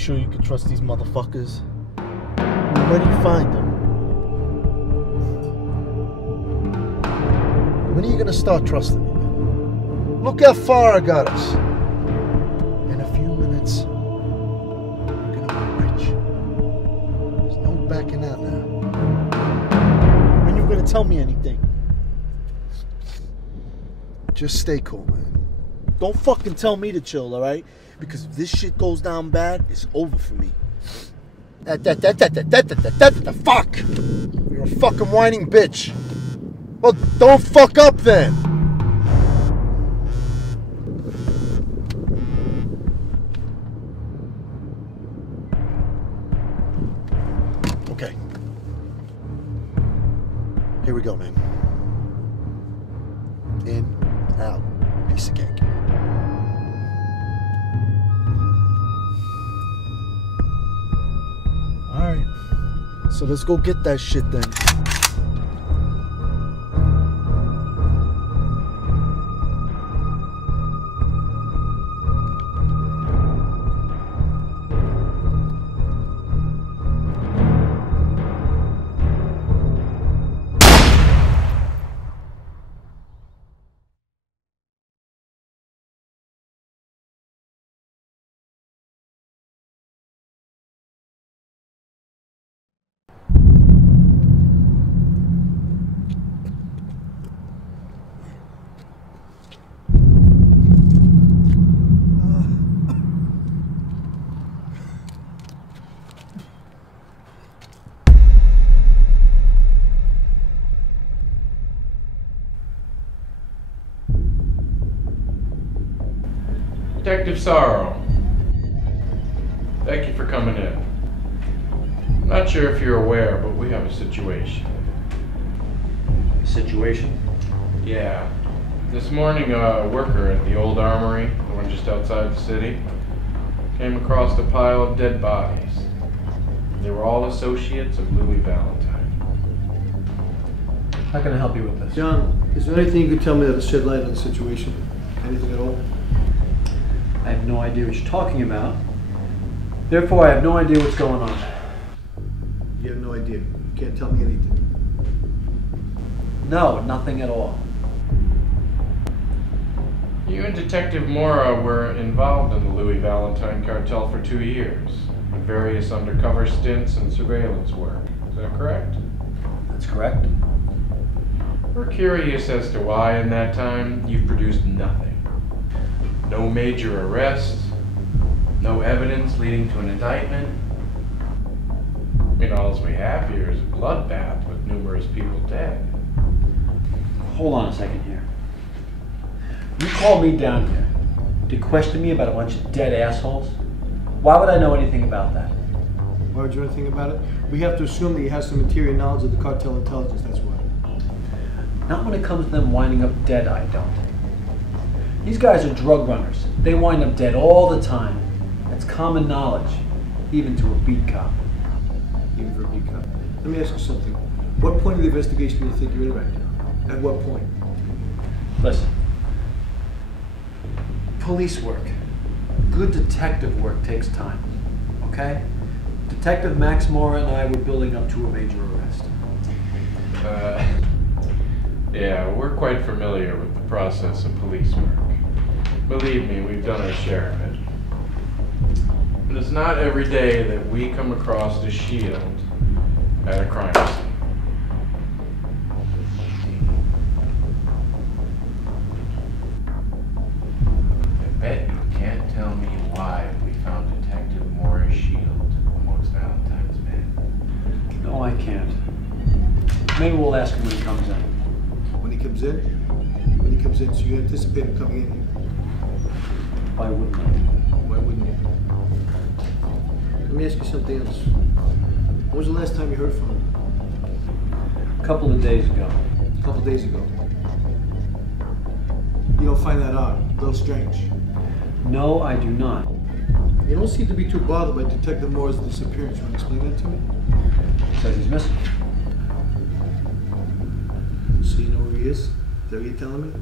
sure you can trust these motherfuckers? I mean, where do you find them? When are you gonna start trusting me? Look how far I got us. In a few minutes, we're gonna be rich. There's no backing out now. When you gonna tell me anything? Just stay cool, man. Don't fucking tell me to chill, alright? Because if this shit goes down bad, it's over for me. Fuck! You're a fucking whining bitch. Well, don't fuck up then. Okay. Here we go, man. In, out, piece of cake. Alright, so let's go get that shit then. Detective Sorrow, thank you for coming in. I'm not sure if you're aware, but we have a situation. Situation? Yeah. This morning, a worker at the old armory, the one just outside the city, came across a pile of dead bodies. They were all associates of Louis Valentine. How can I help you with this? John, is there anything you could tell me that'll shed light on the situation? Anything at all? I have no idea what you're talking about. Therefore, I have no idea what's going on. You have no idea. You can't tell me anything. No, nothing at all. You and Detective Mora were involved in the Louis Valentine cartel for 2 years, with various undercover stints and surveillance work. Is that correct? That's correct. We're curious as to why in that time you've produced nothing. No major arrests, no evidence leading to an indictment. I mean, all we have here is a bloodbath with numerous people dead. Hold on a second here. You called me down here to question me about a bunch of dead assholes? Why would I know anything about that? Why would you know anything about it? We have to assume that you have some material knowledge of the cartel intelligence, that's why. Not when it comes to them winding up dead, I don't. These guys are drug runners. They wind up dead all the time. That's common knowledge, even to a beat cop. Even for a beat cop. Let me ask you something. What point of the investigation do you think you're in right now? At what point? Listen. Police work, good detective work takes time, okay? Detective Max Mora and I were building up to a major arrest. Yeah, we're quite familiar with the process of police work. Believe me, we've done our share of it. But it's not every day that we come across a shield at a crime scene. I bet you can't tell me why we found Detective Mora's shield amongst Valentine's men. No, I can't. Maybe we'll ask him when he comes in. When he comes in? When he comes in, so you anticipate him coming in here? Why wouldn't I? Why wouldn't you? Let me ask you something else. When was the last time you heard from him? A couple of days ago. A couple days ago. You don't find that odd? A little strange? No, I do not. You don't seem to be too bothered by Detective Moore's disappearance. You want to explain that to me? Says he's missing. So you know where he is? Is that what you're telling me?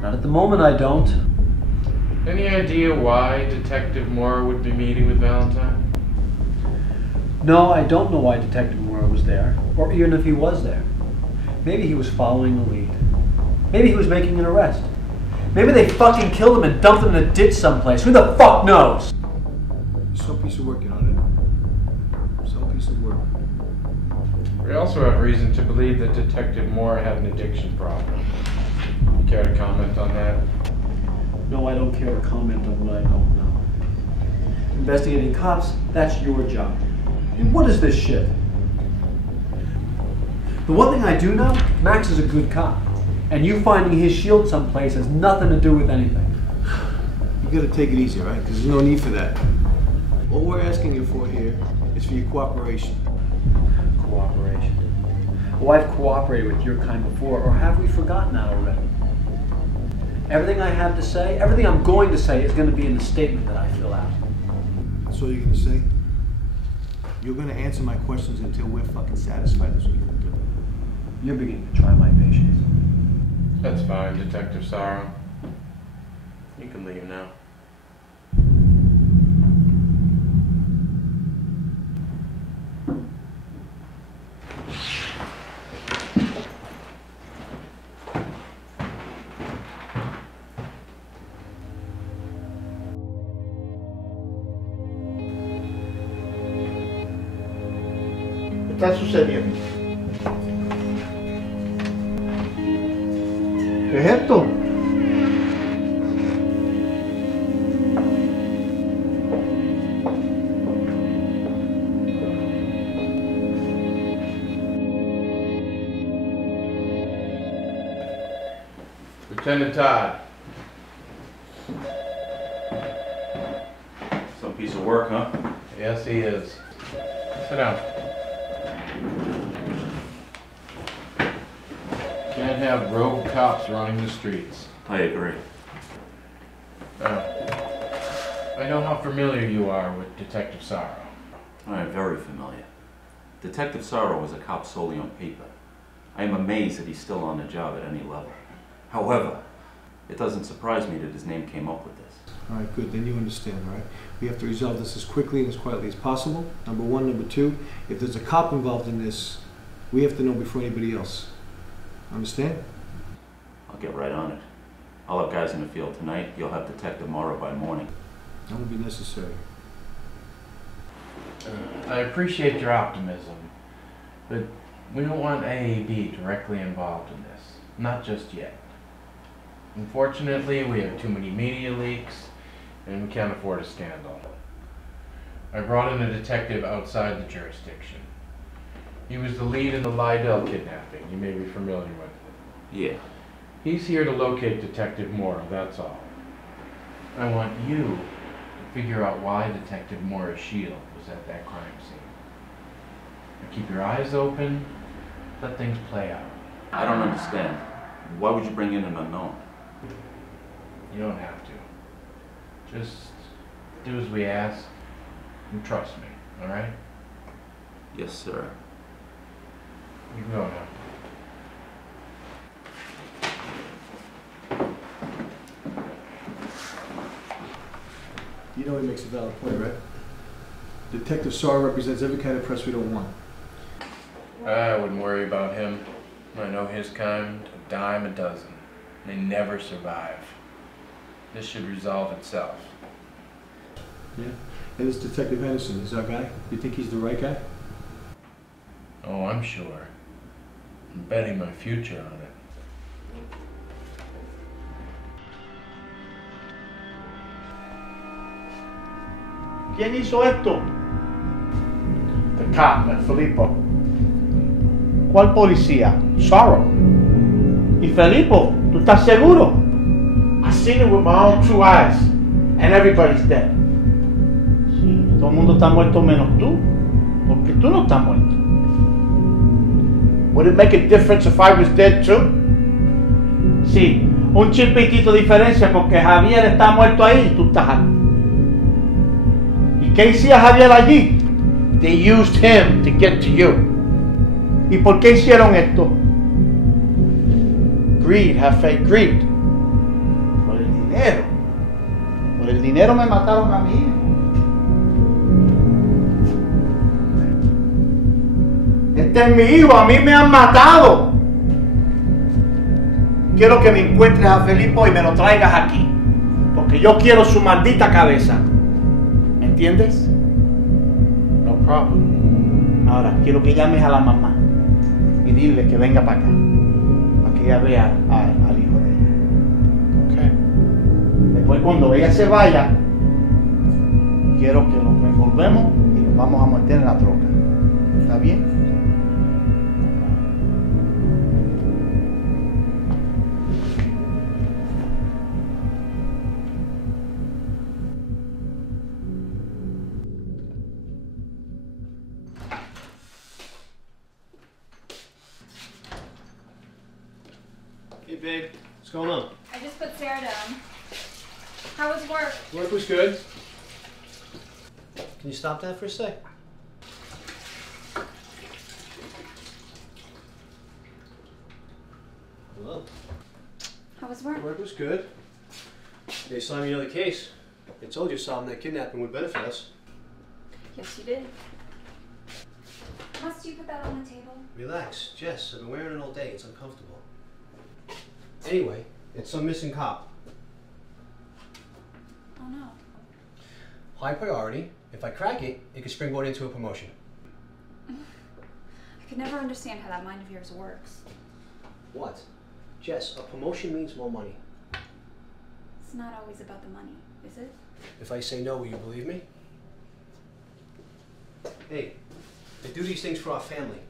Not at the moment, I don't. Any idea why Detective Moore would be meeting with Valentine? No, I don't know why Detective Moore was there, or even if he was there. Maybe he was following a lead. Maybe he was making an arrest. Maybe they fucking killed him and dumped him in a ditch someplace. Who the fuck knows? Some piece of work, you know. Some piece of work. We also have reason to believe that Detective Moore had an addiction problem. You care to comment on that? No, I don't care to comment on what I don't know. Investigating cops, that's your job. And what is this shit? The one thing I do know, Max is a good cop. And you finding his shield someplace has nothing to do with anything. You gotta take it easy, right? Because there's no need for that. All we're asking you for here is for your cooperation. Cooperation. Well, I've cooperated with your kind before, or have we forgotten that already? Everything I have to say, everything I'm going to say is going to be in the statement that I fill out. That's all you're gonna say? You're gonna answer my questions until we're fucking satisfied that's what you're gonna do. You're beginning to try my patience. That's fine, Detective Sorrow. You can leave now. ¿Qué está sucediendo? ¿Qué es esto? Lieutenant Todd. Some piece of work, huh? Yes, he is. Sit down. Can't have rogue cops running the streets. I agree. I know how familiar you are with Detective Sorrow. I am very familiar. Detective Sorrow is a cop solely on paper. I am amazed that he's still on the job at any level. However, it doesn't surprise me that his name came up with this. All right, good. Then you understand, all right? We have to resolve this as quickly and as quietly as possible. Number one. Number two, if there's a cop involved in this, we have to know before anybody else. Understand? I'll get right on it. I'll have guys in the field tonight. You'll have Detective Morrow by morning. That will be necessary. I appreciate your optimism, but we don't want AAB directly involved in this. Not just yet. Unfortunately, we have too many media leaks, and we can't afford a scandal. I brought in a detective outside the jurisdiction. He was the lead in the Lydell kidnapping. You may be familiar with it. Yeah. He's here to locate Detective Moore, that's all. I want you to figure out why Detective Moore's shield was at that crime scene. Now keep your eyes open, let things play out. I don't understand. Why would you bring in an unknown? You don't have to. Just do as we ask and trust me, alright? Yes, sir. You can go now. You know he makes a valid point, right? Detective Sorrow represents every kind of press we don't want. I wouldn't worry about him. I know his kind, a dime a dozen. They never survive. This should resolve itself. Yeah? And this Detective Henderson is our guy? You think he's the right guy? Oh, I'm sure. I'm betting my future on it. ¿Quién hizo esto? The cop, Filippo. ¿Cuál policía? Sorrow. ¿Y Filippo? ¿Tú estás seguro? I seen it with my own two eyes. And everybody's dead. Sí, todo el mundo está muerto menos tú. Porque tú no estás muerto. Would it make a difference if I was dead too? Sí, un chispitito de diferencia porque Javier está muerto ahí y tú estás aquí. ¿Y qué hacía Javier allí? They used him to get to you. ¿Y por qué hicieron esto? Greed, have faith, greed. Por el dinero. dinero me mataron a mi hijo. Este es mi hijo, a mí me han matado. Quiero que me encuentres a Felipe y me lo traigas aquí. Porque yo quiero su maldita cabeza. ¿Me entiendes? No problem. Ahora, quiero que llames a la mamá y dile que venga para acá. Para que ella vea al hijo de ella. ¿Ok? Después, cuando ella se vaya, quiero que nos envolvemos y nos vamos a meter en la troca. ¿Está bien? Hey, babe. What's going on? I just put Sarah down. How was work? Work was good. Can you stop that for a sec? Hello. How was work? Work was good. They assigned me another case. They told you solving that kidnapping would benefit us. Yes, you did. Must you put that on the table? Relax, Jess. I've been wearing it all day. It's uncomfortable. Anyway, it's some missing cop. Oh no. High priority. If I crack it, it could springboard into a promotion. I could never understand how that mind of yours works. What? Jess, a promotion means more money. It's not always about the money, is it? If I say no, will you believe me? Hey, I do these things for our family.